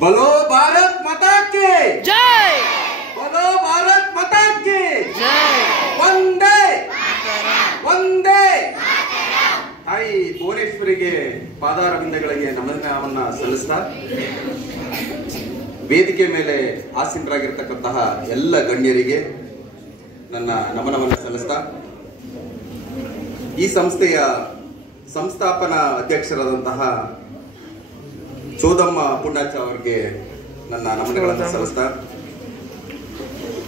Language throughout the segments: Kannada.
बोलो भारत माता की जय, बोलो भारत माता की जय, ವಂದೇ ವಂದೇ ತಾಯಿ ಭುವನೇಶ್ವರಿಗೆ ಪಾದಾರವಿಂದಗಳಿಗೆ ನಮನವನ್ನ ಸಲ್ಲಿಸ್ತಾ ವೇದಿಕೆ ಮೇಲೆ ಆಸೀನರಾಗಿರ್ತಕ್ಕಂತಹ ಎಲ್ಲ ಗಣ್ಯರಿಗೆ ನನ್ನ ನಮನವನ್ನು ಸಲ್ಲಿಸ್ತಾ ಈ ಸಂಸ್ಥೆಯ ಸಂಸ್ಥಾಪನಾ ಅಧ್ಯಕ್ಷರಾದಂತಹ ಚೋದಮ್ಮ ಪುಣ್ಣಾಚ ಅವರಿಗೆ ನನ್ನ ನಮನಗಳನ್ನು ಸಲ್ಲಿಸ್ತಾ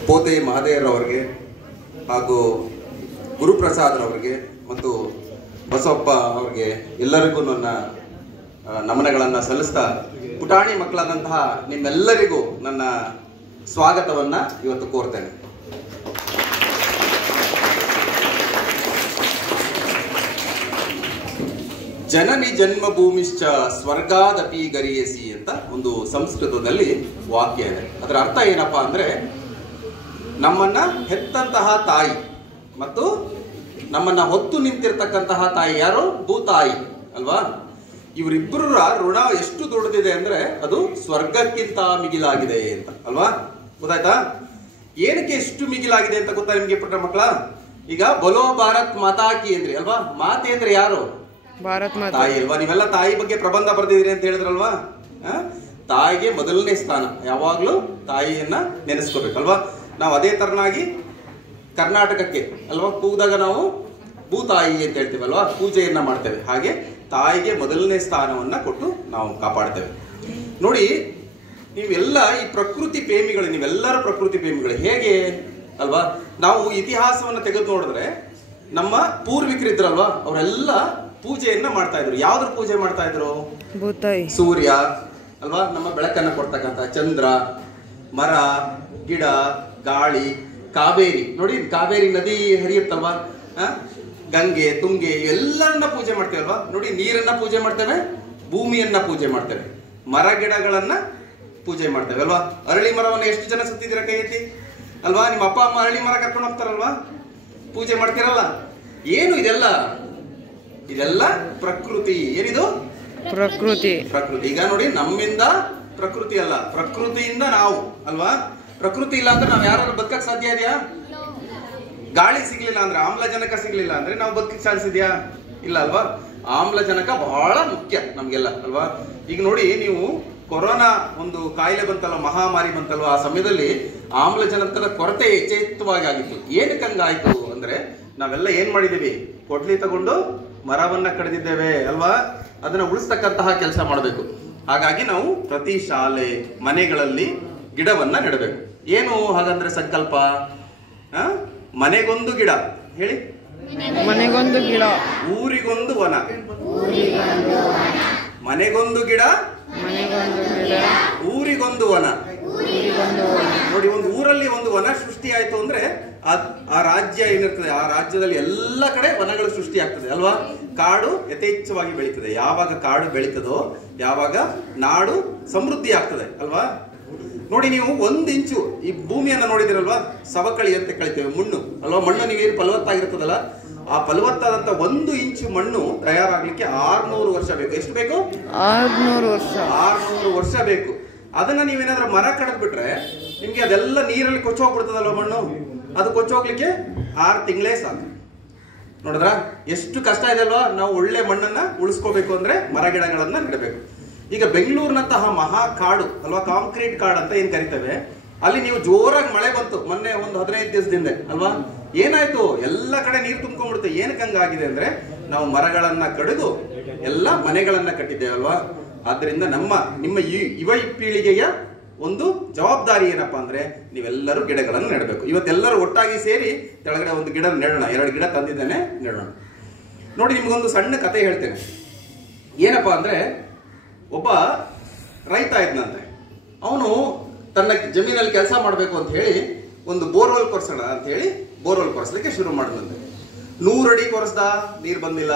ಪೋತೆ ಮಹದೇವರವರಿಗೆ ಹಾಗೂ ಗುರುಪ್ರಸಾದ್ರವರಿಗೆ ಮತ್ತು ಬಸವಪ್ಪ ಅವರಿಗೆ ಎಲ್ಲರಿಗೂ ನನ್ನ ನಮನಗಳನ್ನು ಸಲ್ಲಿಸ್ತಾ ಪುಟಾಣಿ ಮಕ್ಕಳಾದಂತಹ ನಿಮ್ಮೆಲ್ಲರಿಗೂ ನನ್ನ ಸ್ವಾಗತವನ್ನ ಇವತ್ತು ಕೋರ್ತೇನೆ. ಜನನಿ ಜನ್ಮಭೂಮಿಶ್ಚ ಸ್ವರ್ಗಾದಪಿ ಗರಿಯಸಿ ಅಂತ ಒಂದು ಸಂಸ್ಕೃತದಲ್ಲಿ ವಾಕ್ಯ ಇದೆ. ಅದರ ಅರ್ಥ ಏನಪ್ಪಾ ಅಂದ್ರೆ, ನಮ್ಮನ್ನ ಹೆತ್ತಂತಹ ತಾಯಿ ಮತ್ತು ನಮ್ಮನ್ನ ಹೊತ್ತು ನಿಂತಿರ್ತಕ್ಕಂತಹ ತಾಯಿ ಯಾರು? ಭೂತಾಯಿ ಅಲ್ವಾ? ಇವರಿಬ್ಬರ ಋಣ ಎಷ್ಟು ದೊಡ್ಡದಿದೆ ಅಂದ್ರೆ ಅದು ಸ್ವರ್ಗಕ್ಕಿಂತ ಮಿಗಿಲಾಗಿದೆ ಅಂತ ಅಲ್ವಾ? ಗೊತ್ತಾಯ್ತಾ? ಏನಕ್ಕೆ ಎಷ್ಟು ಮಿಗಿಲಾಗಿದೆ ಅಂತ ಗೊತ್ತಾ ನಿಮ್ಗೆ ಪುಟ್ಟ ಮಕ್ಕಳ? ಈಗ ಬಲೋ ಭಾರತ್ ಮಾತಾ ಕಿ ಅಂದ್ರಿ ಅಲ್ವಾ? ಮಾತೆ ಅಂದ್ರೆ ಯಾರು? ಭಾರತ್ ಮಾತಾ ತಾಯಿ ಅಲ್ವಾ? ನೀವೆಲ್ಲ ತಾಯಿ ಬಗ್ಗೆ ಪ್ರಬಂಧ ಬರ್ದಿದ್ರಿ ಅಂತ ಹೇಳಿದ್ರಲ್ವಾ? ತಾಯಿಗೆ ಮೊದಲನೇ ಸ್ಥಾನ. ಯಾವಾಗ್ಲೂ ತಾಯಿಯನ್ನ ನೆನೆಸ್ಕೋಬೇಕಲ್ವಾ? ನಾವು ಅದೇ ತರನಾಗಿ ಕರ್ನಾಟಕಕ್ಕೆ ಅಲ್ವಾ ಕೂದಾಗ ನಾವು ಭೂತಾಯಿ ಅಂತ ಹೇಳ್ತೀವಲ್ವಾ, ಪೂಜೆಯನ್ನ ಮಾಡ್ತೇವೆ. ಹಾಗೆ ತಾಯಿಗೆ ಮೊದಲನೇ ಸ್ಥಾನವನ್ನ ಕೊಟ್ಟು ನಾವು ಕಾಪಾಡ್ತೇವೆ. ನೋಡಿ, ನೀವೆಲ್ಲ ಈ ಪ್ರಕೃತಿ ಪ್ರೇಮಿಗಳು, ನೀವೆಲ್ಲರೂ ಪ್ರಕೃತಿ ಪ್ರೇಮಿಗಳು. ಹೇಗೆ ಅಲ್ವಾ? ನಾವು ಇತಿಹಾಸವನ್ನ ತೆಗೆದು ನೋಡಿದ್ರೆ ನಮ್ಮ ಪೂರ್ವಿಕರಿದ್ರಲ್ವಾ, ಅವರೆಲ್ಲ ಪೂಜೆಯನ್ನ ಮಾಡ್ತಾ ಇದ್ರು. ಯಾವ್ದ್ರ ಪೂಜೆ ಮಾಡ್ತಾ ಇದ್ರು? ಭೂತಾಯಿ, ಸೂರ್ಯ ಅಲ್ವಾ, ನಮ್ಮ ಬೆಳಕನ್ನ ಕೊಡ್ತಕ್ಕಂಥ ಚಂದ್ರ, ಮರ, ಗಿಡ, ಗಾಳಿ, ಕಾವೇರಿ. ನೋಡಿ, ಕಾವೇರಿ ನದಿ ಹರಿಯುತ್ತಲ್ವಾ, ಗಂಗೆ, ತುಂಗೆ, ಎಲ್ಲರನ್ನ ಪೂಜೆ ಮಾಡ್ತೇವೆ ಅಲ್ವಾ? ನೋಡಿ, ನೀರನ್ನ ಪೂಜೆ ಮಾಡ್ತೇವೆ, ಭೂಮಿಯನ್ನ ಪೂಜೆ ಮಾಡ್ತೇವೆ, ಮರ ಗಿಡಗಳನ್ನ ಪೂಜೆ ಮಾಡ್ತೇವೆ ಅಲ್ವಾ? ಅರಳಿ ಮರವನ್ನ ಎಷ್ಟು ಜನ ಸುತ್ತಿದ್ದೀರ? ಕೈ ಎತ್ತಿ ಅಲ್ವಾ? ನಿಮ್ಮ ಅಪ್ಪ ಅಮ್ಮ ಅರಳಿ ಮರ ಕರ್ಕೊಂಡು ಹೋಗ್ತಾರಲ್ವಾ, ಪೂಜೆ ಮಾಡ್ತೀರಲ್ಲ. ಏನು ಇದೆಲ್ಲ? ಇದೆಲ್ಲ ಪ್ರಕೃತಿ. ಏನಿದು? ಪ್ರಕೃತಿ. ಪ್ರಕೃತಿ. ಈಗ ನೋಡಿ, ನಮ್ಮಿಂದ ಪ್ರಕೃತಿ ಅಲ್ಲ, ಪ್ರಕೃತಿಯಿಂದ ನಾವು ಅಲ್ವಾ? ಪ್ರಕೃತಿ ಇಲ್ಲ ಅಂದ್ರೆ ನಾವ್ ಯಾರು ಬದುಕಕ್ ಸಾಧ್ಯ ಇದೆಯಾ? ಗಾಳಿ ಸಿಗ್ಲಿಲ್ಲ ಅಂದ್ರೆ, ಆಮ್ಲಜನಕ ಸಿಗ್ಲಿಲ್ಲ ಅಂದ್ರೆ ನಾವು ಬದುಕಕ್ ಸಾಧಿಸಿದ್ಯಾ? ಇಲ್ಲ ಅಲ್ವಾ? ಆಮ್ಲಜನಕ ಬಹಳ ಮುಖ್ಯ ನಮ್ಗೆಲ್ಲ ಅಲ್ವಾ? ಈಗ ನೋಡಿ, ನೀವು ಕೊರೋನಾ ಒಂದು ಕಾಯಿಲೆ ಬಂತಲ್ವ, ಮಹಾಮಾರಿ ಬಂತಲ್ವ, ಆ ಸಮಯದಲ್ಲಿ ಆಮ್ಲಜನಕದ ಕೊರತೆ ಯಥೇಚ್ಛವಾಗಿ ಆಗಿತ್ತು. ಏನಕ್ಕೆ ಹಂಗಾಯ್ತು ಅಂದ್ರೆ, ನಾವೆಲ್ಲ ಏನ್ ಮಾಡಿದೀವಿ? ಕೊಡ್ಲಿ ತಗೊಂಡು ಮರವನ್ನ ಕಡಿದಿದ್ದೇವೆ ಅಲ್ವಾ? ಅದನ್ನ ಉಳಿಸ್ತಕ್ಕಂತಹ ಕೆಲಸ ಮಾಡಬೇಕು. ಹಾಗಾಗಿ ನಾವು ಪ್ರತಿ ಶಾಲೆ, ಮನೆಗಳಲ್ಲಿ ಗಿಡವನ್ನ ನೆಡಬೇಕು. ಏನು ಹಾಗಂದ್ರೆ ಸಂಕಲ್ಪ? ಮನೆಗೊಂದು ಗಿಡ ಹೇಳಿ, ಮನೆಗೊಂದು ಗಿಡ, ಊರಿಗೊಂದು ವನ. ಮನೆಗೊಂದು ಗಿಡ, ಮನೆಗೊಂದು ಗಿಡ, ಊರಿಗೊಂದು ವನ. ನೋಡಿ, ಒಂದು ಊರಲ್ಲಿ ಒಂದು ವನ ಸೃಷ್ಟಿ ಆಯ್ತು ಅಂದ್ರೆ ಆ ರಾಜ್ಯ ಏನಿರ್ತದೆ, ಆ ರಾಜ್ಯದಲ್ಲಿ ಎಲ್ಲ ಕಡೆ ವನಗಳು ಸೃಷ್ಟಿ ಆಗ್ತದೆ ಅಲ್ವಾ? ಕಾಡು ಯಥೇಚ್ಛವಾಗಿ ಬೆಳೀತದೆ. ಯಾವಾಗ ಕಾಡು ಬೆಳೀತದೋ ಯಾವಾಗ ನಾಡು ಸಮೃದ್ಧಿ ಆಗ್ತದೆ ಅಲ್ವಾ? ನೋಡಿ, ನೀವು 1 ಇಂಚು ಈ ಭೂಮಿಯನ್ನ ನೋಡಿದಿರಲ್ವಾ? ಸವಕಳಿ ಅಂತ ಕಳಿತೇವೆ, ಮಣ್ಣು ಅಲ್ವಾ? ಮಣ್ಣು ನೀವೇನು ಫಲವತ್ತಾಗಿರ್ತದಲ್ಲ, ಆ ಫಲವತ್ತಾದಂತ 1 ಇಂಚು ಮಣ್ಣು ತಯಾರಾಗ್ಲಿಕ್ಕೆ 600 ವರ್ಷ ಬೇಕು. ಎಷ್ಟು ಬೇಕು? 600 ವರ್ಷ. 600 ವರ್ಷ ಬೇಕು. ಅದನ್ನ ನೀವೇನಾದ್ರೂ ಮರ ಕಡದ್ ಬಿಟ್ರೆ ನಿಮ್ಗೆ ಅದೆಲ್ಲ ನೀರಲ್ಲಿ ಕೊಚ್ಚೋಗ್ಬಿಡ್ತದಲ್ವ ಮಣ್ಣು. ಅದು ಕೊಚ್ಚೋಗ್ಲಿಕ್ಕೆ 6 ತಿಂಗಳೇ ಸಾಕು. ನೋಡಿದ್ರ ಎಷ್ಟು ಕಷ್ಟ ಇದೆ ಅಲ್ವಾ? ನಾವು ಒಳ್ಳೆ ಮಣ್ಣನ್ನ ಉಳಿಸ್ಕೋಬೇಕು ಅಂದ್ರೆ ಮರ ಗಿಡಗಳನ್ನ ನೆಡಬೇಕು. ಈಗ ಬೆಂಗಳೂರಿನಂತಹ ಮಹಾ ಕಾಡು ಅಲ್ವಾ, ಕಾಂಕ್ರೀಟ್ ಕಾಡು ಅಂತ ಏನ್ ಕರಿತೇವೆ, ಅಲ್ಲಿ ನೀವು ಜೋರಾಗಿ ಮಳೆ ಬಂತು ಮೊನ್ನೆ ಒಂದು 15 ದಿವಸದಿಂದ ಅಲ್ವಾ? ಏನಾಯ್ತು? ಎಲ್ಲ ಕಡೆ ನೀರು ತುಂಬ್ಕೊಂಡ್ಬಿಡುತ್ತೆ. ಏನಕ್ಕೆ ಹಂಗಾಗಿದೆ ಅಂದ್ರೆ, ನಾವು ಮರಗಳನ್ನ ಕಡಿದು ಎಲ್ಲ ಮನೆಗಳನ್ನ ಕಟ್ಟಿದ್ದೇವೆ ಅಲ್ವಾ? ಆದ್ರಿಂದ ನಿಮ್ಮ ಯುವ ಪೀಳಿಗೆಯ ಒಂದು ಜವಾಬ್ದಾರಿ ಏನಪ್ಪಾ ಅಂದ್ರೆ, ನೀವೆಲ್ಲರೂ ಗಿಡಗಳನ್ನು ನೆಡಬೇಕು. ಇವತ್ತೆಲ್ಲರೂ ಒಟ್ಟಾಗಿ ಸೇರಿ ಕೆಳಗಡೆ ಒಂದು ಗಿಡ ನೆಡೋಣ. 2 ಗಿಡ ತಂದಿದ್ದೇನೆ, ನೆಡೋಣ. ನೋಡಿ, ನಿಮ್ಗೊಂದು ಸಣ್ಣ ಕತೆ ಹೇಳ್ತೇನೆ. ಏನಪ್ಪಾ ಅಂದ್ರೆ, ಒಬ್ಬ ರೈತ ಇದ್ನಂತೆ. ಅವನು ತನ್ನ ಜಮೀನಲ್ಲಿ ಕೆಲಸ ಮಾಡಬೇಕು ಅಂತ ಹೇಳಿ ಒಂದು ಬೋರ್ವೆಲ್ ಕೊರ್ಸೋಣ ಅಂತ ಹೇಳಿ ಬೋರ್ವೆಲ್ ಕೊರೆಸಲಿಕ್ಕೆ ಶುರು ಮಾಡಿದಂತೆ. 100 ಅಡಿ ಕೊರೆಸ್ದ, ನೀರ್ ಬಂದಿಲ್ಲ.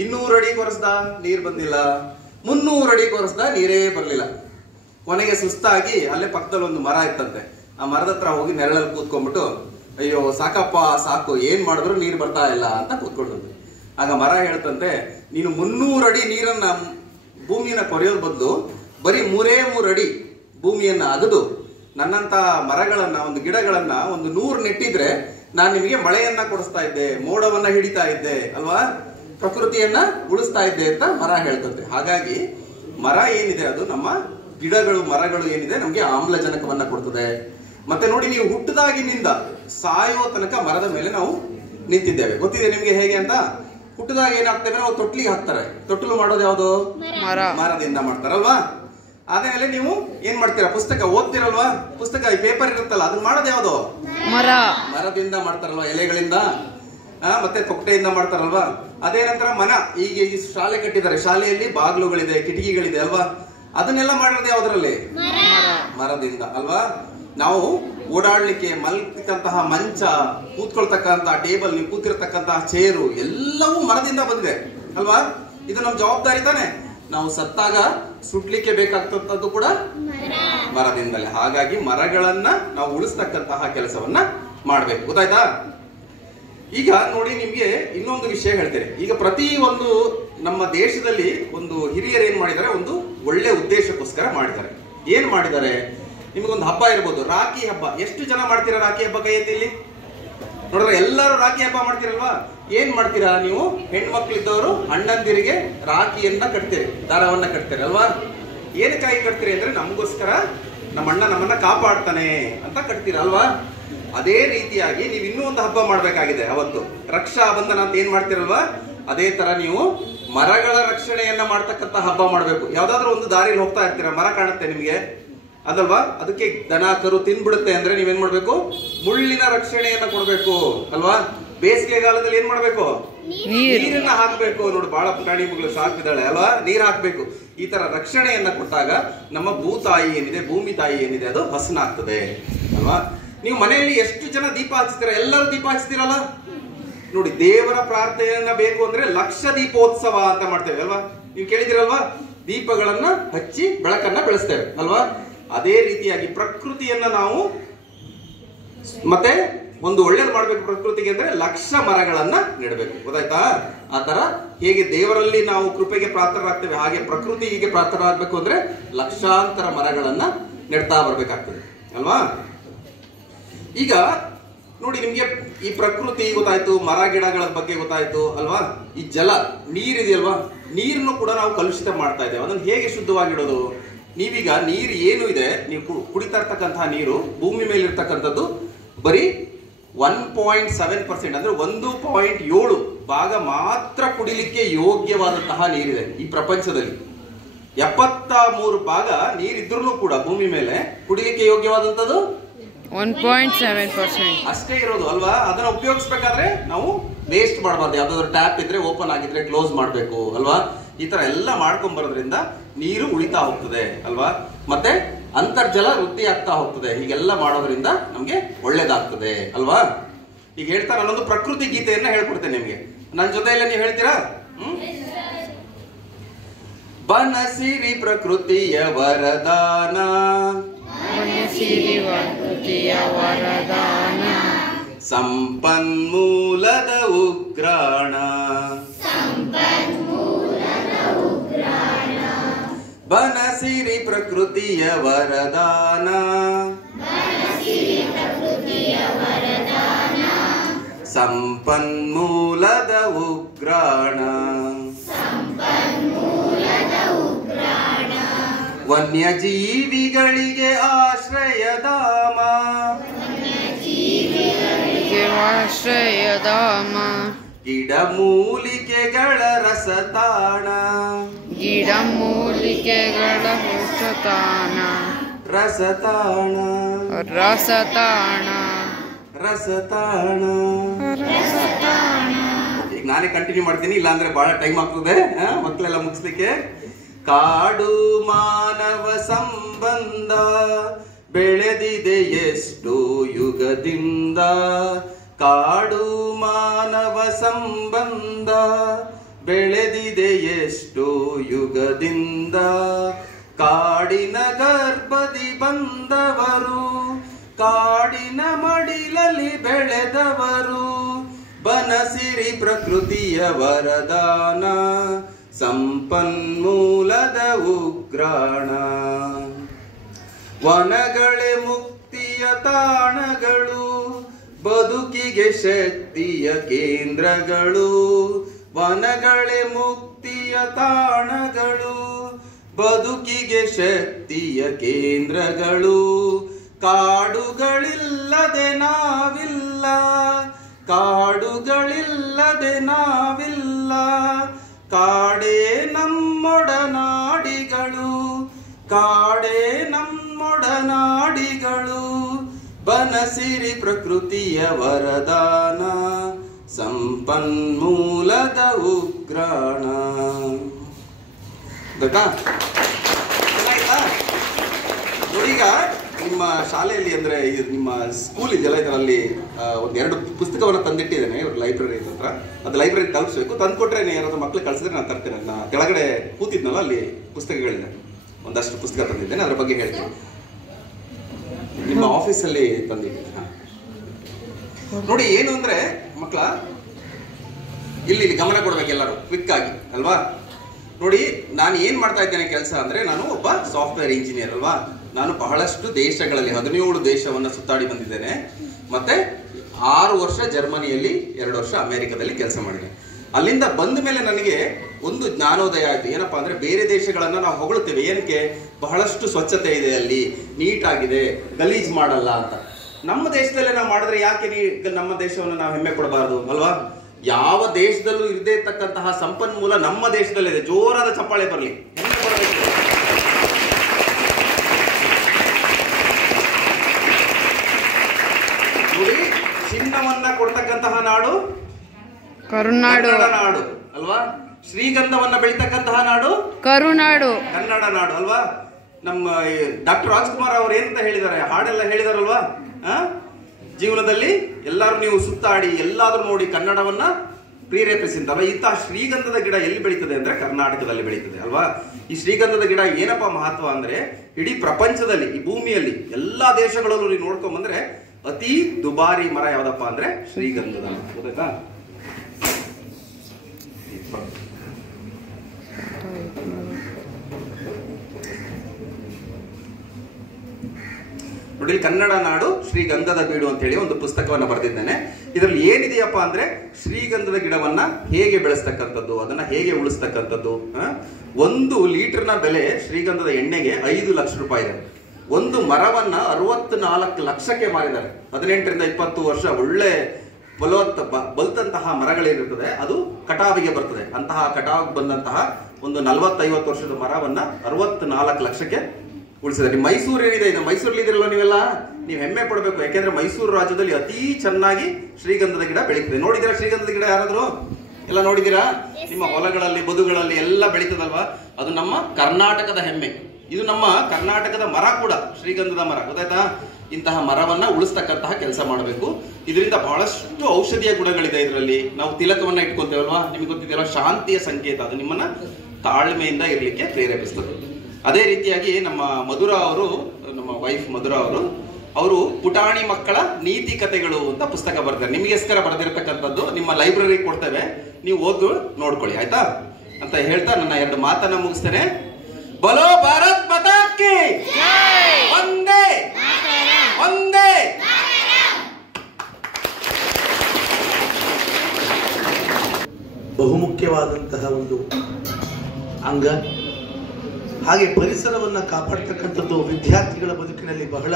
200 ಅಡಿ ಕೊರೆಸ್ದ, ನೀರ್ ಬಂದಿಲ್ಲ. 300 ಅಡಿ ಕೊರೆಸ್ದ, ನೀರೇ ಬರ್ಲಿಲ್ಲ. ಕೊನೆಗೆ ಸುಸ್ತಾಗಿ ಅಲ್ಲೇ ಪಕ್ಕದಲ್ಲಿ ಒಂದು ಮರ ಇತ್ತಂತೆ. ಆ ಮರದ ಹತ್ರ ಹೋಗಿ ನೆರಳಲ್ಲಿ ಕೂತ್ಕೊಂಡ್ಬಿಟ್ಟು, ಅಯ್ಯೋ ಸಾಕಪ್ಪ ಸಾಕು, ಏನ್ ಮಾಡಿದ್ರು ನೀರು ಬರ್ತಾ ಇಲ್ಲ ಅಂತ ಕೂತ್ಕೊಂಡಂತೆ. ಆಗ ಮರ ಹೇಳ್ತಂತೆ, ನೀನು 300 ಅಡಿ ನೀರನ್ನ ಭೂಮಿನ ಕೊರೆಯೋದ್ ಬದಲು ಬರೀ 3 ಅಡಿ ಭೂಮಿಯನ್ನ ಅಗದು ನನ್ನಂತ ಮರಗಳನ್ನ, ಒಂದು ಗಿಡಗಳನ್ನ ಒಂದು 100 ನೆಟ್ಟಿದ್ರೆ ನಾನು ನಿಮಗೆ ಮಳೆಯನ್ನ ಕೊಡಿಸ್ತಾ ಇದ್ದೆ, ಮೋಡವನ್ನ ಹಿಡಿತಾ ಇದ್ದೆ ಅಲ್ವಾ, ಪ್ರಕೃತಿಯನ್ನ ಉಳಿಸ್ತಾ ಇದ್ದೆ ಅಂತ ಮರ ಹೇಳ್ತಂತೆ. ಹಾಗಾಗಿ ಮರ ಏನಿದೆ ಅದು ನಮ್ಮ ಗಿಡಗಳು, ಮರಗಳು ಏನಿದೆ ನಮ್ಗೆ ಆಮ್ಲಜನಕವನ್ನ ಕೊಡ್ತದೆ. ಮತ್ತೆ ನೋಡಿ, ನೀವು ಹುಟ್ಟದಾಗಿನಿಂದ ಸಾಯೋ ತನಕ ಮರದ ಮೇಲೆ ನಾವು ನಿಂತಿದ್ದೇವೆ. ಗೊತ್ತಿದೆ ನಿಮ್ಗೆ ಹೇಗೆ ಅಂತ? ಹುಟ್ಟದಾಗ ಏನಾಗ್ತೇವೆ ನಾವು ತೊಟ್ಲಿಗೆ ಹಾಕ್ತಾರೆ. ತೊಟ್ಟಲು ಮಾಡೋದು ಯಾವುದು? ಮರದಿಂದ ಮಾಡ್ತಾರಲ್ವಾ. ಆದ್ಮೇಲೆ ನೀವು ಏನ್ ಮಾಡ್ತೀರಾ? ಪುಸ್ತಕ ಓದ್ತಿರಲ್ವಾ, ಪುಸ್ತಕ ಪೇಪರ್ ಇರುತ್ತಲ್ಲ, ಅದನ್ನ ಮಾಡೋದು ಯಾವುದು? ಮರದಿಂದ ಮಾಡ್ತಾರಲ್ವಾ, ಎಲೆಗಳಿಂದ, ಮತ್ತೆ ತೊಟ್ಟೆಯಿಂದ ಮಾಡ್ತಾರಲ್ವಾ. ಅದೇ ನಂತರ ಈಗ ಈ ಶಾಲೆ ಕಟ್ಟಿದ್ದಾರೆ, ಶಾಲೆಯಲ್ಲಿ ಬಾಗಿಲುಗಳಿದೆ, ಕಿಟಕಿಗಳಿದೆ ಅಲ್ವಾ, ಅದನ್ನೆಲ್ಲ ಮಾಡೋದು ಯಾವ್ದ್ರಲ್ಲಿ? ಮರದಿಂದ ಅಲ್ವಾ. ನಾವು ಓಡಾಡ್ಲಿಕ್ಕೆ ಮಲ್ಕಂತಹ ಮಂಚ, ಕೂತ್ಕೊಳ್ತಕ್ಕಂತಹ ಟೇಬಲ್, ನೀವು ಕೂತಿರತಕ್ಕಂತಹ ಚೇರು ಎಲ್ಲವೂ ಮರದಿಂದ ಬಂದಿದೆ ಅಲ್ವಾ. ಇದು ನಮ್ ಜವಾಬ್ದಾರಿ ತಾನೆ. ನಾವು ಸತ್ತಾಗ ಸುಡ್ಲಿಕ್ಕೆ ಬೇಕಾಗ್ತದ್ದು ಕೂಡ ಮರದಿಂದಲೇ. ಹಾಗಾಗಿ ಮರಗಳನ್ನ ನಾವು ಉಳಿಸ್ತಕ್ಕಂತಹ ಕೆಲಸವನ್ನ ಮಾಡ್ಬೇಕು. ಗೊತ್ತಾಯ್ತಾ? ಈಗ ನೋಡಿ, ನಿಮ್ಗೆ ಇನ್ನೊಂದು ವಿಷಯ ಹೇಳ್ತೇನೆ. ಈಗ ಪ್ರತಿ ಒಂದು ನಮ್ಮ ದೇಶದಲ್ಲಿ ಒಂದು ಹಿರಿಯರು ಏನ್ ಮಾಡಿದ್ದಾರೆ, ಒಂದು ಒಳ್ಳೆ ಉದ್ದೇಶಕ್ಕೋಸ್ಕರ ಮಾಡಿದ್ದಾರೆ. ಏನ್ ಮಾಡಿದ್ದಾರೆ? ನಿಮಗೊಂದು ಹಬ್ಬ ಇರ್ಬೋದು, ರಾಖಿ ಹಬ್ಬ. ಎಷ್ಟು ಜನ ಮಾಡ್ತೀರಾ ರಾಖಿ ಹಬ್ಬ? ಕೈ ಎತ್ತಿ ಇಲ್ಲಿ ನೋಡಿದ್ರೆ. ಎಲ್ಲರೂ ರಾಖಿ ಹಬ್ಬ ಮಾಡ್ತೀರಲ್ವಾ. ಏನ್ ಮಾಡ್ತೀರಾ ನೀವು? ಹೆಣ್ಮಕ್ಳಿದ್ದವರು ಅಣ್ಣಂದಿರಿಗೆ ರಾಖಿಯನ್ನ ಕಟ್ತೀರಿ, ದಾರವನ್ನ ಕಟ್ತೀರಿ ಅಲ್ವಾ. ಏನಕ್ಕಾಗಿ ಕಟ್ತೀರಿ ಅಂದ್ರೆ, ನಮಗೋಸ್ಕರ ನಮ್ಮ ಅಣ್ಣ ನಮ್ಮನ್ನ ಕಾಪಾಡ್ತಾನೆ ಅಂತ ಕಟ್ತೀರ ಅಲ್ವಾ. ಅದೇ ರೀತಿಯಾಗಿ ನೀವು ಇನ್ನೂ ಒಂದು ಹಬ್ಬ ಮಾಡ್ಬೇಕಾಗಿದೆ. ಅವತ್ತು ರಕ್ಷಾ ಬಂಧನ ಅಂತ ಏನ್ ಮಾಡ್ತೀರಲ್ವಾ, ಅದೇ ತರ ನೀವು ಮರಗಳ ರಕ್ಷಣೆಯನ್ನ ಮಾಡ್ತಕ್ಕಂಥ ಹಬ್ಬ ಮಾಡ್ಬೇಕು. ಯಾವ್ದಾದ್ರು ಒಂದು ದಾರಿಯಲ್ಲಿ ಹೋಗ್ತಾ ಇರ್ತೀರಾ, ಮರ ಕಾಣುತ್ತೆ ನಿಮ್ಗೆ ಅದಲ್ವಾ, ಅದಕ್ಕೆ ದನ ಕರು ತಿನ್ಬಿಡುತ್ತೆ ಅಂದ್ರೆ ನೀವೇನ್ ಮಾಡ್ಬೇಕು? ಮುಳ್ಳಿನ ರಕ್ಷಣೆಯನ್ನ ಕೊಡ್ಬೇಕು ಅಲ್ವಾ. ಬೇಸಿಗೆಗಾಲದಲ್ಲಿ ಏನ್ ಮಾಡ್ಬೇಕು? ನೀರನ್ನ ಹಾಕ್ಬೇಕು. ನೋಡಿ, ಬಹಳ ಪ್ರಾಣಿಗಳು ಸಾಕಿದ್ದಾಳೆ ಅಲ್ವಾ, ನೀರ್ ಹಾಕ್ಬೇಕು. ಈ ತರ ರಕ್ಷಣೆಯನ್ನ ಕೊಟ್ಟಾಗ ನಮ್ಮ ಭೂತಾಯಿ ಏನಿದೆ, ಭೂಮಿ ತಾಯಿ ಏನಿದೆ, ಅದು ಹಸನಾಗ್ತದೆ ಅಲ್ವಾ. ನೀವು ಮನೆಯಲ್ಲಿ ಎಷ್ಟು ಜನ ದೀಪ ಹಚ್ತೀರಾ? ಎಲ್ಲರೂ ದೀಪ ಹಚ್ತೀರಲ್ಲ. ನೋಡಿ, ದೇವರ ಪ್ರಾರ್ಥನೆಯನ್ನ ಬೇಕು ಅಂದ್ರೆ ಲಕ್ಷ ದೀಪೋತ್ಸವ ಅಂತ ಮಾಡ್ತೇವೆ ಅಲ್ವಾ. ನೀವು ಕೇಳಿದಿರಲ್ವಾ, ದೀಪಗಳನ್ನ ಹಚ್ಚಿ ಬೆಳಕನ್ನ ಬೆಳೆಸ್ತೇವೆ ಅಲ್ವಾ. ಅದೇ ರೀತಿಯಾಗಿ ಪ್ರಕೃತಿಯನ್ನ ನಾವು ಮತ್ತೆ ಒಂದು ಒಳ್ಳೇದು ಮಾಡ್ಬೇಕು ಪ್ರಕೃತಿಗೆ ಅಂದ್ರೆ ಲಕ್ಷ ಮರಗಳನ್ನ ನೆಡಬೇಕು. ಗೊತ್ತಾಯ್ತಾ? ಆ ತರ ಹೇಗೆ ದೇವರಲ್ಲಿ ನಾವು ಕೃಪೆಗೆ ಪಾತ್ರರಾಗ್ತೇವೆ, ಹಾಗೆ ಪ್ರಕೃತಿಗೆ ಪಾತ್ರರಾಗಬೇಕು ಅಂದ್ರೆ ಲಕ್ಷಾಂತರ ಮರಗಳನ್ನ ನೆಡ್ತಾ ಬರ್ಬೇಕಾಗ್ತದೆ ಅಲ್ವಾ. ಈಗ ನೋಡಿ, ನಿಮ್ಗೆ ಈ ಪ್ರಕೃತಿ ಗೊತ್ತಾಯ್ತು, ಮರ ಗಿಡಗಳ ಬಗ್ಗೆ ಗೊತ್ತಾಯ್ತು ಅಲ್ವಾ. ಈ ಜಲ, ನೀರಿದೆಯಲ್ವಾ, ನೀರನ್ನು ಕೂಡ ನಾವು ಕಲುಷಿತ ಮಾಡ್ತಾ ಇದ್ದೇವೆ. ಅದನ್ನು ಹೇಗೆ ಶುದ್ಧವಾಗಿಡೋದು? ನೀವೀಗ ನೀರು ಏನು ಇದೆ, ನೀವು ಕುಡಿತಾ ಇರ್ತಕ್ಕಂತಹ ನೀರು ಭೂಮಿ ಮೇಲೆ ಇರ್ತಕ್ಕಂಥದ್ದು ಬರೀ 1.7% ಅಂದ್ರೆ 1.7 ಭಾಗ ಮಾತ್ರ ಕುಡಿಲಿಕ್ಕೆ ಯೋಗ್ಯವಾದಂತಹ ನೀರಿದೆ ಈ ಪ್ರಪಂಚದಲ್ಲಿ. 73 ಭಾಗ ನೀರಿದ್ರೂ ಕೂಡ ಭೂಮಿ ಮೇಲೆ ಕುಡಿಲಿಕ್ಕೆ ಯೋಗ್ಯವಾದಂಥದ್ದು 1.7% ಅಷ್ಟೇ ಇರೋದು ಅಲ್ವಾ. ಅದನ್ನ ಉಪಯೋಗಿಸ್ಬೇಕಾದ್ರೆ ನಾವು ವೇಸ್ಟ್ ಮಾಡಬಾರ್ದು. ಯಾವ್ದಾದ್ರು ಟ್ಯಾಪ್ ಇದ್ರೆ ಓಪನ್ ಆಗಿದ್ರೆ ಕ್ಲೋಸ್ ಮಾಡ್ಬೇಕು ಅಲ್ವಾ. ಈ ತರ ಎಲ್ಲ ಮಾಡ್ಕೊಂಡ್ ಬರೋದ್ರಿಂದ ನೀರು ಉಳಿತಾ ಹೋಗ್ತದೆ ಅಲ್ವಾ. ಮತ್ತೆ ಅಂತರ್ಜಲ ವೃದ್ಧಿ ಆಗ್ತಾ ಹೋಗ್ತದೆ. ಹೀಗೆಲ್ಲ ಮಾಡೋದ್ರಿಂದ ನಮ್ಗೆ ಒಳ್ಳೇದಾಗ್ತದೆ ಅಲ್ವಾ. ಈಗ ಹೇಳ್ತಾರೆ, ನಾನೊಂದು ಪ್ರಕೃತಿ ಗೀತೆಯನ್ನ ಹೇಳ್ಕೊಡ್ತೇನೆ ನಿಮ್ಗೆ. ನನ್ನ ಜೊತೆಯಲ್ಲ ನೀವು ಹೇಳ್ತೀರಾ? ಬನಸಿರಿ ಪ್ರಕೃತಿಯ ವರದಾನ, ಸಂಪನ್ಮೂಲದ ಉಗ್ರಾಣ, ಬನಸಿರಿ ಪ್ರಕೃತಿಯ ವರದಾನ, ಸಂಪನ್ಮೂಲದ ಉಗ್ರಾಣ, ವನ್ಯಜೀವಿಗಳಿಗೆ ಆಶ್ರಯಧಾಮ, ಗಿಡಮೂಲಿಕೆಗಳ ರಸತಾಣ, ಗಿಡಮೂಲಿಕೆಗಳ ರಸತಾಣ, ರಸತಾಣ, ರಸತಾಣ, ರಸತಾಣ. ಈಗ ನಾನೇ ಕಂಟಿನ್ಯೂ ಮಾಡ್ತೀನಿ, ಇಲ್ಲಾಂದ್ರೆ ಬಹಳ ಟೈಮ್ ಆಗ್ತದೆ ಮಕ್ಕಳೆಲ್ಲ ಮುಗಿಸ್ಲಿಕ್ಕೆ. ಕಾಡು ಮಾನವ ಸಂಬಂಧ ಬೆಳೆದಿದೆ ಎಷ್ಟು ಯುಗದಿಂದ, ಕಾಡು ಮಾನವ ಸಂಬಂಧ ಬೆಳೆದಿದೆ ಎಷ್ಟು ಯುಗದಿಂದ, ಕಾಡಿನ ಗರ್ಭದಿ ಬಂದವರು, ಕಾಡಿನ ಮಡಿಲಲ್ಲಿ ಬೆಳೆದವರು, ಬನಸಿರಿ ಪ್ರಕೃತಿಯ ವರದಾನ, ಸಂಪನ್ಮೂಲದ ಉಗ್ರಾಣ. ವನಗಳೇ ಮುಕ್ತಿಯ ತಾಣಗಳು, ಬದುಕಿಗೆ ಶಕ್ತಿಯ ಕೇಂದ್ರಗಳು. ವನಗಳೇ ಮುಕ್ತಿಯ ತಾಣಗಳು, ಬದುಕಿಗೆ ಶಕ್ತಿಯ ಕೇಂದ್ರಗಳು. ಕಾಡುಗಳಿಲ್ಲದೆ ನಾವಿಲ್ಲ, ಕಾಡುಗಳಿಲ್ಲದೆ ನಾವಿಲ್ಲ. ಕಾಡೇ ನಮ್ಮೊಡನಾಡಿಗಳು, ಕಾಡೇ ನಮ್ಮೊಡನಾಡಿಗಳು. ಬನಸಿರಿ ಪ್ರಕೃತಿಯ ವರದಾನ, ಸಂಪನ್ಮೂಲದ ಉಗ್ರಾಣ. ನೋಡಿ, ಈಗ ನಿಮ್ಮ ಶಾಲೆಯಲ್ಲಿ ಅಂದ್ರೆ ನಿಮ್ಮ ಸ್ಕೂಲ್ ಇದೆಯಲ್ಲ, ಇದರಲ್ಲಿ ಒಂದೆರಡು ಪುಸ್ತಕವನ್ನು ತಂದಿಟ್ಟಿದ್ದೇನೆ ಇವ್ರ ಲೈಬ್ರರಿ ಹತ್ರ. ಅದು ಲೈಬ್ರರಿ ತಲುಪಿಸ್ಬೇಕು. ತಂದು ಕೊಟ್ರೆ ಯಾರಾದ್ರೂ ಮಕ್ಳು ಕಳ್ಸಿದ್ರೆ ನಾನು ತರ್ತೇನೆ. ನಾನು ಕೆಳಗಡೆ ಕೂತಿದ್ನಲ್ಲ, ಅಲ್ಲಿ ಪುಸ್ತಕಗಳಿದೆ, ಒಂದಷ್ಟು ಪುಸ್ತಕ ತಂದಿದ್ದೇನೆ, ಅದ್ರ ಬಗ್ಗೆ ಹೇಳ್ತೀನಿ. ನಿಮ್ಮ ಆಫೀಸಲ್ಲಿ ತಂದಿಟ್ಟಿದ್ದೆ ನೋಡಿ. ಏನು ಅಂದ್ರೆ ಮಕ್ಕಳ, ಇಲ್ಲಿ ಗಮನ ಕೊಡ್ಬೇಕು ಎಲ್ಲರೂ ಕ್ವಿಕ್ ಆಗಿ ಅಲ್ವಾ. ನೋಡಿ, ನಾನು ಏನ್ ಮಾಡ್ತಾ ಇದ್ದೇನೆ ಕೆಲಸ ಅಂದ್ರೆ, ನಾನು ಒಬ್ಬ ಸಾಫ್ಟ್ವೇರ್ ಇಂಜಿನಿಯರ್ ಅಲ್ವಾ. ನಾನು ಬಹಳಷ್ಟು ದೇಶಗಳಲ್ಲಿ 17 ದೇಶವನ್ನ ಸುತ್ತಾಡಿ ಬಂದಿದ್ದೇನೆ. ಮತ್ತೆ 6 ವರ್ಷ ಜರ್ಮನಿಯಲ್ಲಿ, 2 ವರ್ಷ ಅಮೆರಿಕದಲ್ಲಿ ಕೆಲಸ ಮಾಡಿದೆ. ಅಲ್ಲಿಂದ ಬಂದ ಮೇಲೆ ನನಗೆ ಒಂದು ಜ್ಞಾನೋದಯ ಆಯ್ತು. ಏನಪ್ಪಾ ಅಂದ್ರೆ, ಬೇರೆ ದೇಶಗಳನ್ನ ನಾವು ಹೊಗಳುತ್ತೇವೆ, ಏನಕ್ಕೆ, ಬಹಳಷ್ಟು ಸ್ವಚ್ಛತೆ ಇದೆ ಅಲ್ಲಿ, ನೀಟ್ ಆಗಿದೆ, ಗಲೀಜ್ ಮಾಡಲ್ಲ ಅಂತ. ನಮ್ಮ ದೇಶದಲ್ಲೇ ನಾವು ಮಾಡಿದ್ರೆ ಯಾಕೆ ನಮ್ಮ ದೇಶವನ್ನು ನಾವು ಹೆಮ್ಮೆ ಪಡಬಾರದು ಅಲ್ವಾ. ಯಾವ ದೇಶದಲ್ಲೂ ಇರದೇ ಇರ್ತಕ್ಕಂತಹ ಸಂಪನ್ಮೂಲ ನಮ್ಮ ದೇಶದಲ್ಲಿದೆ. ಜೋರಾದ ಚಪ್ಪಾಳೆ ಬರಲಿ, ಹೆಮ್ಮೆ ಪಡಬೇಕು. ನೋಡಿ, ಚಿನ್ನವನ್ನ ಕೊಡ್ತಕ್ಕಂತಹ ನಾಡು ಕರುನಾಡು ನಾಡು ಅಲ್ವಾ. ಶ್ರೀಗಂಧವನ್ನ ಬೆಳಿತಕ್ಕಂತಹ ನಾಡು ಕರುನಾಡು, ಕನ್ನಡ ನಾಡು ಅಲ್ವಾ. ನಮ್ಮ ಡಾಕ್ಟರ್ ರಾಜ್ಕುಮಾರ್ ಅವರು ಏನಂತ ಹೇಳಿದ್ದಾರೆ, ಹಾಡೆಲ್ಲ ಹೇಳಿದಾರಲ್ವಾ. ಜೀವನದಲ್ಲಿ ಎಲ್ಲರೂ ನೀವು ಸುತ್ತಾಡಿ ಎಲ್ಲಾದ್ರೂ ನೋಡಿ ಕನ್ನಡವನ್ನ ಪ್ರೇರೇಪಿಸಿಂತಲ್ಲ. ಇಂತಹ ಶ್ರೀಗಂಧದ ಗಿಡ ಎಲ್ಲಿ ಬೆಳೀತದೆ ಅಂದ್ರೆ ಕರ್ನಾಟಕದಲ್ಲಿ ಬೆಳೀತದೆ ಅಲ್ವಾ. ಈ ಶ್ರೀಗಂಧದ ಗಿಡ ಏನಪ್ಪ ಮಹತ್ವ ಅಂದ್ರೆ, ಇಡೀ ಪ್ರಪಂಚದಲ್ಲಿ, ಈ ಭೂಮಿಯಲ್ಲಿ ಎಲ್ಲಾ ದೇಶಗಳಲ್ಲೂ ನೀವು ನೋಡ್ಕೊಂಡ್ ಬಂದ್ರೆ ಅತಿ ದುಬಾರಿ ಮರ ಯಾವ್ದಪ್ಪ ಅಂದ್ರೆ ಶ್ರೀಗಂಧದ ಮರ. ಗೊತ್ತಾಯ್ತಾ? ನೋಡಿ, ಕನ್ನಡ ನಾಡು ಶ್ರೀಗಂಧದ ಬೀಡು ಅಂತ ಹೇಳಿ ಒಂದು ಪುಸ್ತಕವನ್ನ ಬರೆದಿದ್ದೇನೆ. ಇದರಲ್ಲಿ ಏನಿದೆಯಪ್ಪ ಅಂದ್ರೆ, ಶ್ರೀಗಂಧದ ಗಿಡವನ್ನ ಹೇಗೆ ಬೆಳೆಸ್ತಕ್ಕಂಥದ್ದು, ಅದನ್ನ ಹೇಗೆ ಉಳಿಸ್ತಕ್ಕಂಥದ್ದು. 1 ಲೀಟರ್ನ ಬೆಲೆ ಶ್ರೀಗಂಧದ ಎಣ್ಣೆಗೆ 5 ಲಕ್ಷ ರೂಪಾಯಿ ಇದೆ. ಒಂದು ಮರವನ್ನ 64 ಲಕ್ಷಕ್ಕೆ ಮಾರಿದ್ದಾರೆ. 18 ರಿಂದ 20 ವರ್ಷ ಒಳ್ಳೆ ಬಲ್ತಂತಹ ಮರಗಳಿರುತ್ತದೆ, ಅದು ಕಟಾವಿಗೆ ಬರ್ತದೆ. ಅಂತಹ ಕಟಾವಿಗೆ ಬಂದಂತಹ ಒಂದು 40-50 ವರ್ಷದ ಮರವನ್ನ 64 ಲಕ್ಷಕ್ಕೆ ಉಳಿಸಿದ್ದಾರೆ. ನಿಮ್ಮ ಮೈಸೂರು ಏನಿದೆ, ಇದು ಮೈಸೂರಲ್ಲಿ ಇದಿರಲ್ಲ ನೀವೆಲ್ಲ, ನೀವು ಹೆಮ್ಮೆ ಪಡಬೇಕು. ಯಾಕೆಂದ್ರೆ ಮೈಸೂರು ರಾಜ್ಯದಲ್ಲಿ ಅತಿ ಚೆನ್ನಾಗಿ ಶ್ರೀಗಂಧದ ಗಿಡ ಬೆಳೀತದೆ. ನೋಡಿದಿರಾ ಶ್ರೀಗಂಧದ ಗಿಡ ಯಾರಾದ್ರೂ ಎಲ್ಲ ನೋಡಿದಿರಾ? ನಿಮ್ಮ ಹೊಲಗಳಲ್ಲಿ, ಬದುಗಳಲ್ಲಿ ಎಲ್ಲ ಬೆಳೀತದಲ್ವಾ. ಅದು ನಮ್ಮ ಕರ್ನಾಟಕದ ಹೆಮ್ಮೆ. ಇದು ನಮ್ಮ ಕರ್ನಾಟಕದ ಮರ ಕೂಡ, ಶ್ರೀಗಂಧದ ಮರ. ಗೊತ್ತಾಯ್ತಾ? ಇಂತಹ ಮರವನ್ನ ಉಳಿಸ್ತಕ್ಕಂತಹ ಕೆಲಸ ಮಾಡಬೇಕು. ಇದರಿಂದ ಬಹಳಷ್ಟು ಔಷಧೀಯ ಗುಣಗಳಿದೆ ಇದರಲ್ಲಿ. ನಾವು ತಿಲಕವನ್ನ ಇಟ್ಕೊಂತೇವಲ್ವಾ, ನಿಮಗೆ ಗೊತ್ತಿದೆಯಲ್ವಾ, ಶಾಂತಿಯ ಸಂಕೇತ. ಅದು ನಿಮ್ಮನ್ನ ತಾಳ್ಮೆಯಿಂದ ಇರ್ಲಿಕ್ಕೆ ಪ್ರೇರೇಪಿಸ್ತದೆ. ಅದೇ ರೀತಿಯಾಗಿ ನಮ್ಮ ಮಧುರಾ ಅವರು, ನಮ್ಮ ವೈಫ್ ಮಧುರಾ ಅವರು ಪುಟಾಣಿ ಮಕ್ಕಳ ನೀತಿ ಕಥೆಗಳು ಅಂತ ಪುಸ್ತಕ ಬರ್ತಾರೆ. ನಿಮಗೋಸ್ಕರ ಬರೆದಿರತಕ್ಕಂಥದ್ದು, ನಿಮ್ಮ ಲೈಬ್ರರಿ ಕೊಡ್ತೇವೆ, ನೀವು ಓದು ನೋಡ್ಕೊಳ್ಳಿ ಆಯ್ತಾ ಅಂತ ಹೇಳ್ತಾ ನನ್ನ 2 ಮಾತನ್ನ ಮುಗಿಸ್ತೇನೆ. ಬಲೋ ಭಾರತ್ ಮಾತಾ ಕಿ ಜೈ, ವಂದೇ ವಂದೇ. ಬಹುಮುಖ್ಯವಾದಂತಹ ಒಂದು ಅಂಗ. ಹಾಗೆ ಪರಿಸರವನ್ನು ಕಾಪಾಡ್ತಕ್ಕಂಥದ್ದು ವಿದ್ಯಾರ್ಥಿಗಳ ಬದುಕಿನಲ್ಲಿ ಬಹಳ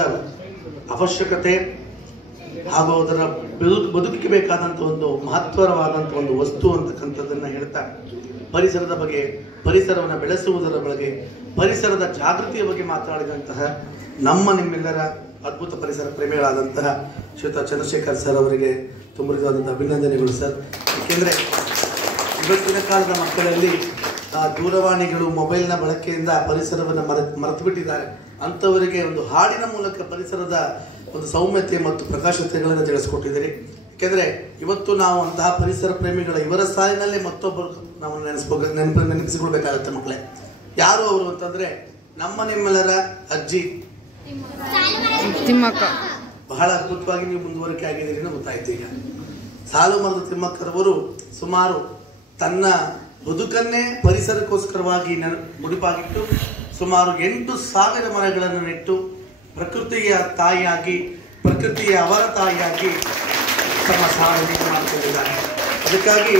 ಅವಶ್ಯಕತೆ ಹಾಗೂ ಅದರ ಬದುಕಿಗೆ ಬೇಕಾದಂಥ ಒಂದು ಮಹತ್ವರವಾದಂಥ ಒಂದು ವಸ್ತು ಅಂತಕ್ಕಂಥದ್ದನ್ನು ಹೇಳ್ತಾ, ಪರಿಸರದ ಬಗ್ಗೆ, ಪರಿಸರವನ್ನು ಬೆಳೆಸುವುದರ ಬಗ್ಗೆ, ಪರಿಸರದ ಜಾಗೃತಿಯ ಬಗ್ಗೆ ಮಾತನಾಡಿದಂತಹ ನಿಮ್ಮೆಲ್ಲರ ಅದ್ಭುತ ಪರಿಸರ ಪ್ರೇಮಿಗಳಾದಂತಹ ಶ್ರೀಯುತ ಚಂದ್ರಶೇಖರ್ ಸರ್ ಅವರಿಗೆ ತುಂಬುರಿದಾದಂಥ ಅಭಿನಂದನೆಗಳು ಸರ್. ಏಕೆಂದರೆ ಇವತ್ತಿನ ಕಾಲದ ಮಕ್ಕಳಲ್ಲಿ ದೂರವಾಣಿಗಳು, ಮೊಬೈಲ್ನ ಬಳಕೆಯಿಂದ ಪರಿಸರವನ್ನು ಮರೆತು ಬಿಟ್ಟಿದ್ದಾರೆ. ಅಂಥವರಿಗೆ ಒಂದು ಹಾಡಿನ ಮೂಲಕ ಪರಿಸರದ ಒಂದು ಸೌಮ್ಯತೆ ಮತ್ತು ಪ್ರಕಾಶತೆಗಳನ್ನು ತಿಳಿಸ್ಕೊಟ್ಟಿದ್ದೀರಿ. ಯಾಕೆಂದರೆ ಇವತ್ತು ನಾವು ಅಂತಹ ಪರಿಸರ ಪ್ರೇಮಿಗಳ ಇವರ ಸಾಲಿನಲ್ಲೇ ಮತ್ತೊಬ್ಬರು ನಾವು ನೆನಪಿಸಿಕೊಳ್ಬೇಕಾಗತ್ತೆ ಮಕ್ಕಳೇ. ಯಾರು ಅವರು ಅಂತಂದರೆ ನಿಮ್ಮೆಲ್ಲರ ಅಜ್ಜಿ ತಿಮ್ಮಕ್ಕ. ಬಹಳ ಅದ್ಭುತವಾಗಿ ನೀವು ಮುಂದುವರಿಕೆ ಆಗಿದ್ದೀರಿ ಅಂತ ಗೊತ್ತಾಯ್ತು. ಈಗ ಸಾಲು ಮರದ ತಿಮ್ಮಕ್ಕರವರು ಸುಮಾರು ತನ್ನ ಬದುಕನ್ನೇ ಪರಿಸರಕ್ಕೋಸ್ಕರವಾಗಿ ಮುಡಿಪಾಗಿಟ್ಟು ಸುಮಾರು 8,000 ಮರಗಳನ್ನು ನೆಟ್ಟು ಪ್ರಕೃತಿಯ ತಾಯಿಯಾಗಿ, ಪ್ರಕೃತಿಯ ಅವರ ತಾಯಿಯಾಗಿ ತಮ್ಮ ಸಾಧನೆ ಮಾಡಿಕೊಂಡಿದ್ದಾರೆ. ಅದಕ್ಕಾಗಿ